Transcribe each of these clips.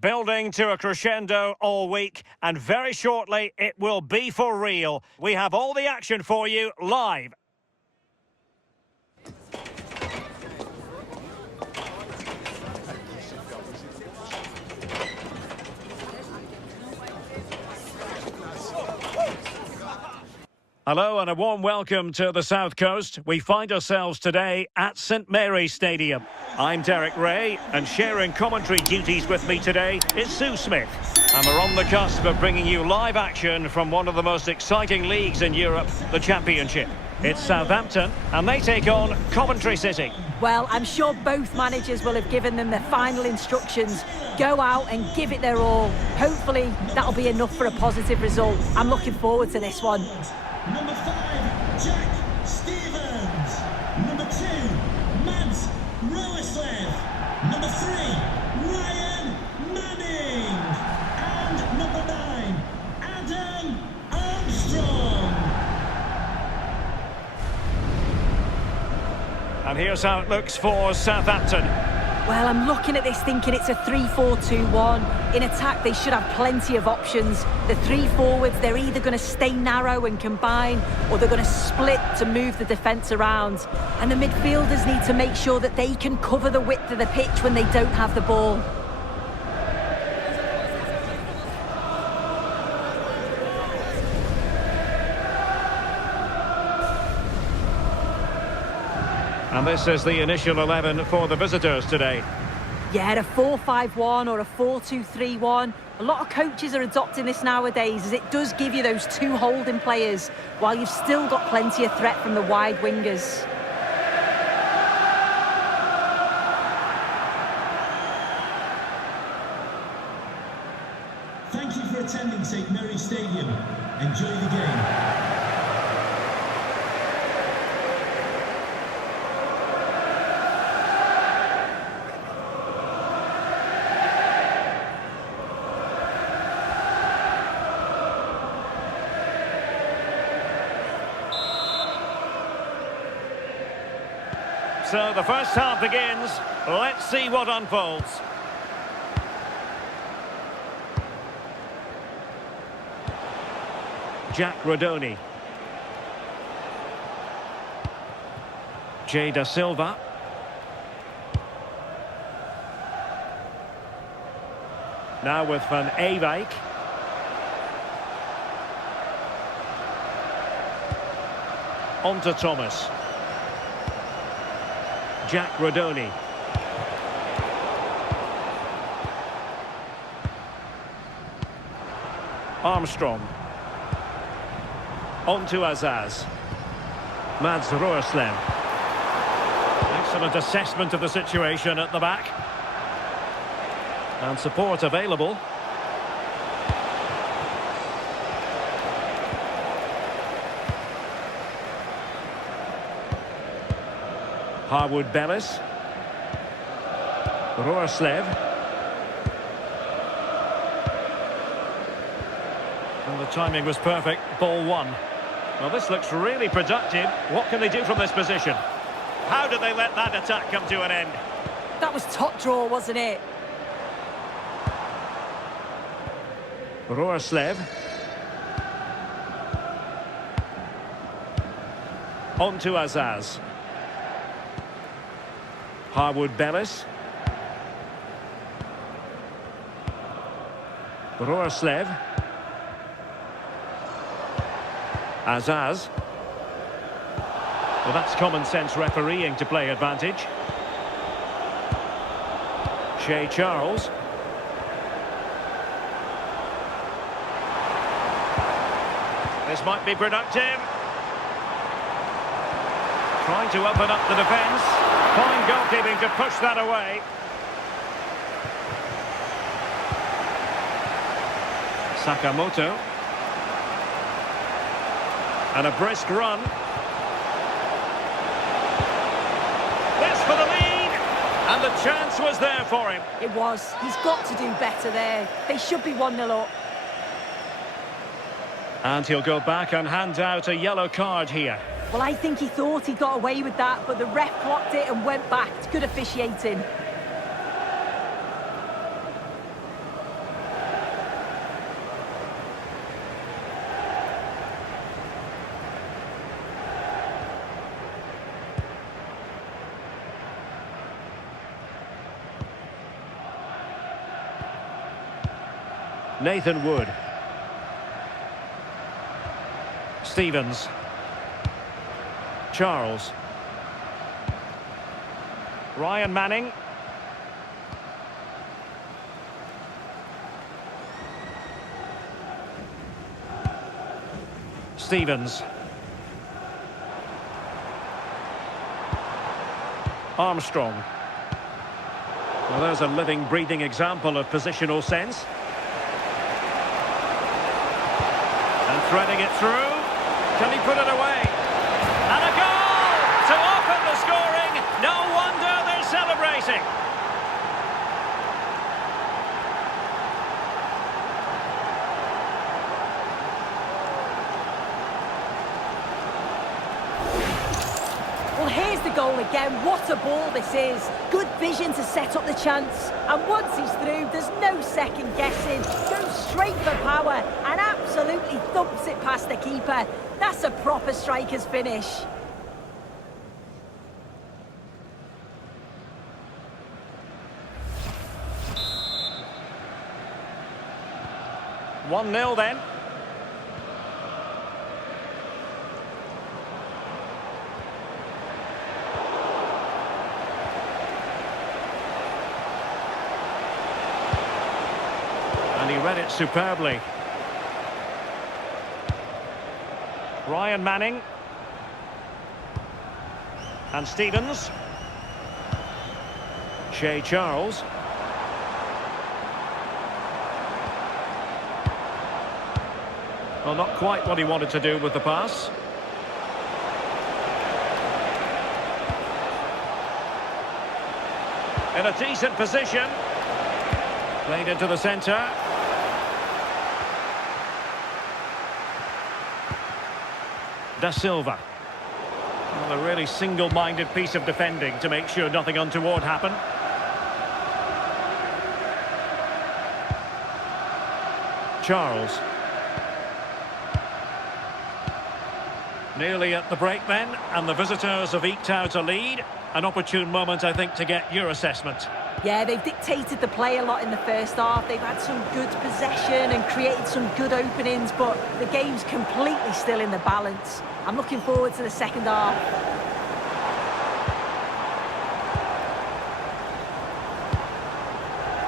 building to a crescendo all week, and very shortly it will be for real. We have all the action for you live. Hello and a warm welcome to the South Coast. We find ourselves today at St Mary's Stadium. I'm Derek Ray, and sharing commentary duties with me today is Sue Smith. And we're on the cusp of bringing you live action from one of the most exciting leagues in Europe, the Championship. It's Southampton, and they take on Coventry City. Well, I'm sure both managers will have given them their final instructions. Go out and give it their all. Hopefully, that'll be enough for a positive result. I'm looking forward to this one. Number 5, Jack Stevens. Number 2, Matt Roeslev. Number 3, Ryan Manning. And number 9, Adam Armstrong. And here's how it looks for Southampton. Well, I'm looking at this thinking it's a 3-4-2-1. In attack, they should have plenty of options. The three forwards, they're either going to stay narrow and combine, or they're going to split to move the defence around. And the midfielders need to make sure that they can cover the width of the pitch when they don't have the ball. And this is the initial 11 for the visitors today. Yeah, a 4-5-1 or a 4-2-3-1. A lot of coaches are adopting this nowadays, as it does give you those two holding players, while you've still got plenty of threat from the wide wingers. Thank you for attending St Mary's Stadium. Enjoy the game. So the first half begins. Let's see what unfolds. Jack Rodoni. Jay Da Silva. Now with Van Ewijk. On to Thomas. Jack Rodoni. Armstrong. On to Azaz. Mads Roeslev. Excellent assessment of the situation at the back. And support available. Harwood Bellis. Roeslev. And the timing was perfect. Ball one. Well, this looks really productive. What can they do from this position? How did they let that attack come to an end? That was top draw, wasn't it? Roeslev. On to Azaz. Harwood Bellis. Roeslev. Azaz. Well, that's common sense refereeing to play advantage. Shea Charles. This might be productive. Trying to open up the defence. Fine goalkeeping to push that away. Sakamoto. And a brisk run. This for the lead. And the chance was there for him. It was. He's got to do better there. They should be 1-0 up. And he'll go back and hand out a yellow card here. Well, I think he thought he got away with that, but the ref blocked it and went back. It's good officiating. Nathan Wood. Stevens. Charles. Ryan Manning. Stevens. Armstrong. Well, there's a living, breathing example of positional sense. And threading it through. Can he put it away? And a goal to open the scoring. No wonder they're celebrating. Well, here's the goal again. What a ball this is. Good vision to set up the chance. And once he's through, there's no second guessing. Goes straight for power and absolutely thumps it past the keeper. That's a proper striker's finish. One 0 then. And he read it superbly. Ryan Manning. And Stevens. Shea Charles. Well, not quite what he wanted to do with the pass. In a decent position. Played into the centre. Da Silva. Well, a really single-minded piece of defending to make sure nothing untoward happened. Charles. Nearly at the break then, and the visitors have eked out a lead. An opportune moment, I think, to get your assessment. Yeah, they've dictated the play a lot in the first half. They've had some good possession and created some good openings, but the game's completely still in the balance. I'm looking forward to the second half.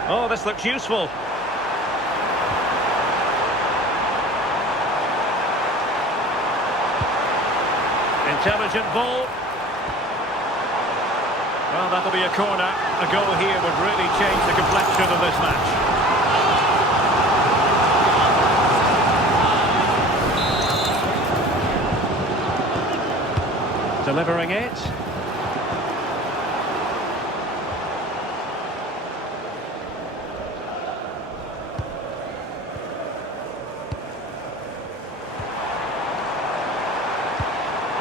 Oh, this looks useful. Intelligent ball. Well, that'll be a corner. A goal here would really change the complexion of this match. Delivering it.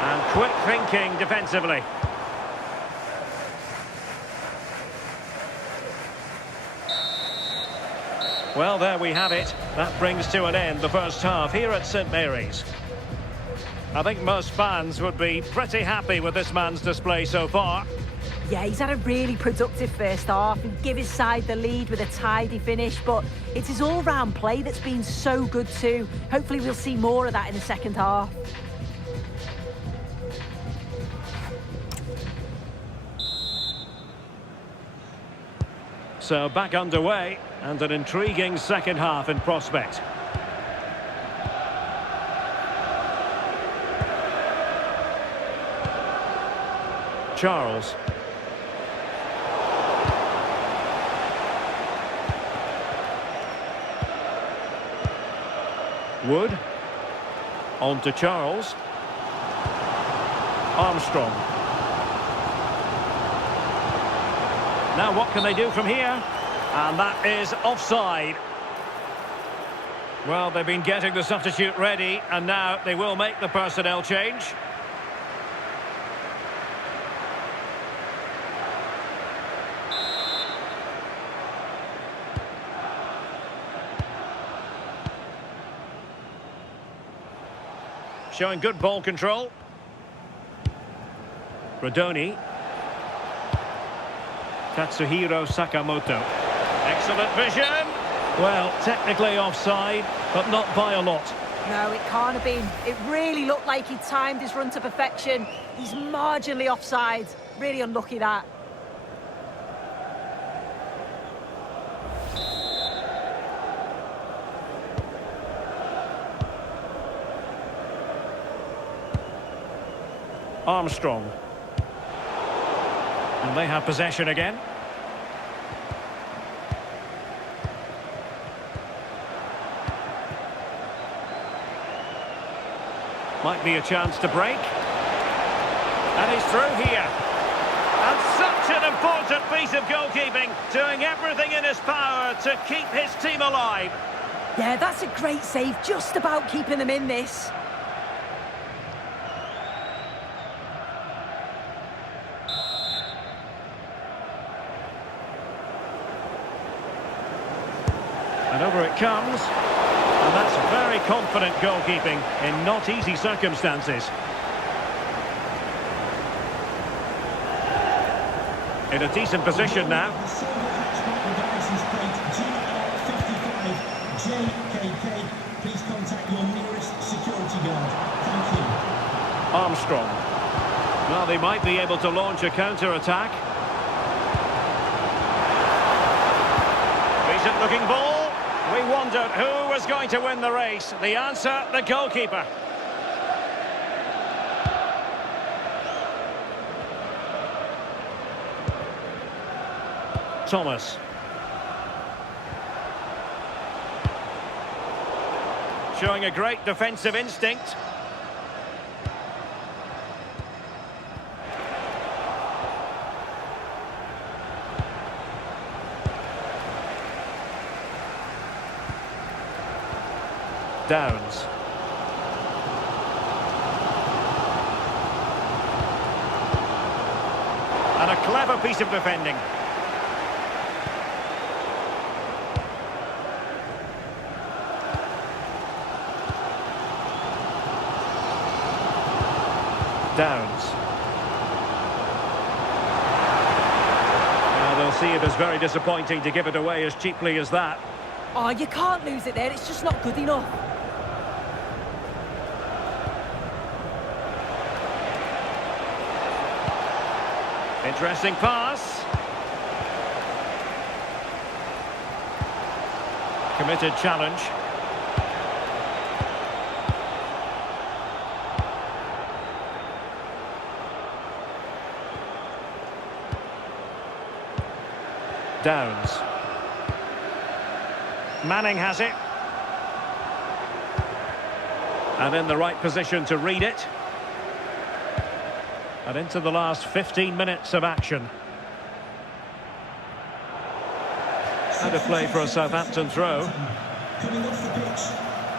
And quick thinking defensively. Well, there we have it. That brings to an end the first half here at St Mary's. I think most fans would be pretty happy with this man's display so far. Yeah, he's had a really productive first half. He gave his side the lead with a tidy finish, but it's his all-round play that's been so good too. Hopefully we'll see more of that in the second half. So back underway, and an intriguing second half in prospect. Charles. Wood. On to Charles. Armstrong. Now what can they do from here? And that is offside. Well, they've been getting the substitute ready, and now they will make the personnel change. Showing good ball control. Rodoni. Katsuhiro Sakamoto. Excellent vision. Well, technically offside, but not by a lot. No, it can't have been. It really looked like he timed his run to perfection. He's marginally offside. Really unlucky, that. Armstrong. And they have possession again. Might be a chance to break. And he's through here. And such an important piece of goalkeeping, doing everything in his power to keep his team alive. Yeah, that's a great save, just about keeping them in this. And over it comes. And that's very confident goalkeeping in not easy circumstances. In a decent position now. The silver hatchback with the license plate GR55JKK. Please contact your nearest security guard. Thank you. Armstrong. Well, they might be able to launch a counter-attack. Decent looking ball. We wondered who was going to win the race. The answer, the goalkeeper. Thomas. Showing a great defensive instinct. Downs. And a clever piece of defending. Downs. Now they'll see it as very disappointing to give it away as cheaply as that. Oh, you can't lose it there. It's just not good enough. Interesting pass. Committed challenge. Downs. Manning has it. And in the right position to read it. And into the last 15 minutes of action. And a play for a Southampton throw. Coming off the pitch,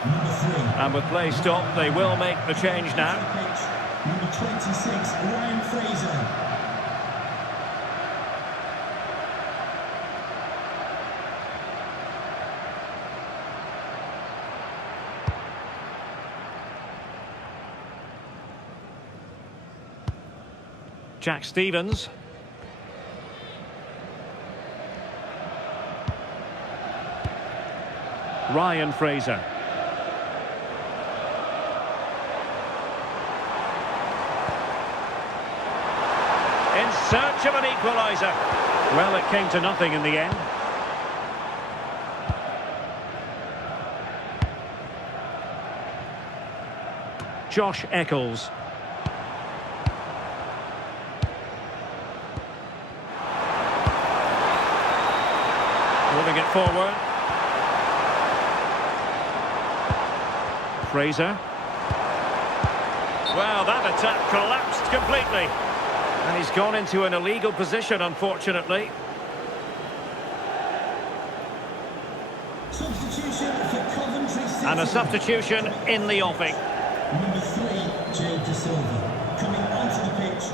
number 3. And with play stopped, they will make the change now. Number 26, Ryan Fraser. Jack Stevens. Ryan Fraser. In search of an equaliser. Well, it came to nothing in the end. Josh Eccles. Moving it forward. Fraser. Well, that attack collapsed completely. And he's gone into an illegal position, unfortunately. Substitution for Coventry City. And a substitution in the offing. Number 3, Jake De Silva. Coming onto the pitch,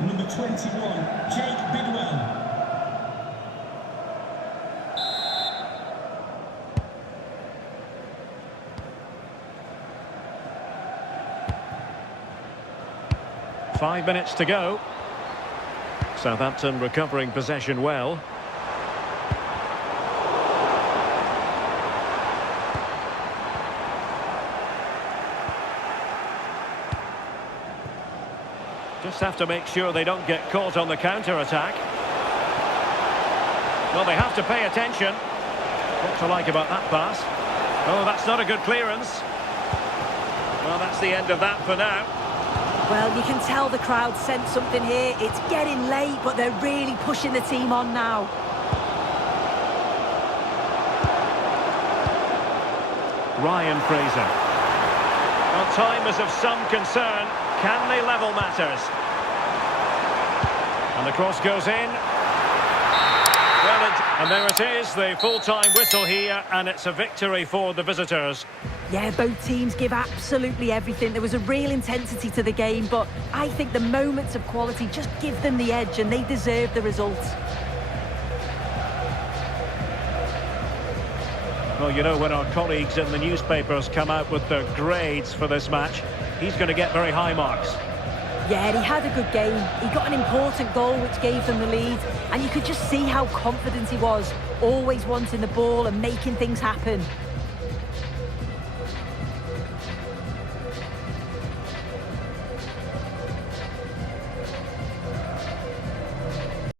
number 21, Jake Bidwell. Five minutes to go. Southampton recovering possession well. Just have to make sure they don't get caught on the counter-attack. Well, they have to pay attention. What to like about that pass? Oh, that's not a good clearance. Well, that's the end of that for now. Well, you can tell the crowd sense something here. It's getting late, but they're really pushing the team on now. Ryan Fraser. Well, time is of some concern. Can they level matters? And the cross goes in. Well, and there it is, the full-time whistle here, and it's a victory for the visitors. Yeah, both teams give absolutely everything. There was a real intensity to the game, but I think the moments of quality just give them the edge, and they deserve the results. Well, you know, when our colleagues in the newspapers come out with their grades for this match, he's going to get very high marks. Yeah, he had a good game. He got an important goal which gave them the lead, and you could just see how confident he was, always wanting the ball and making things happen.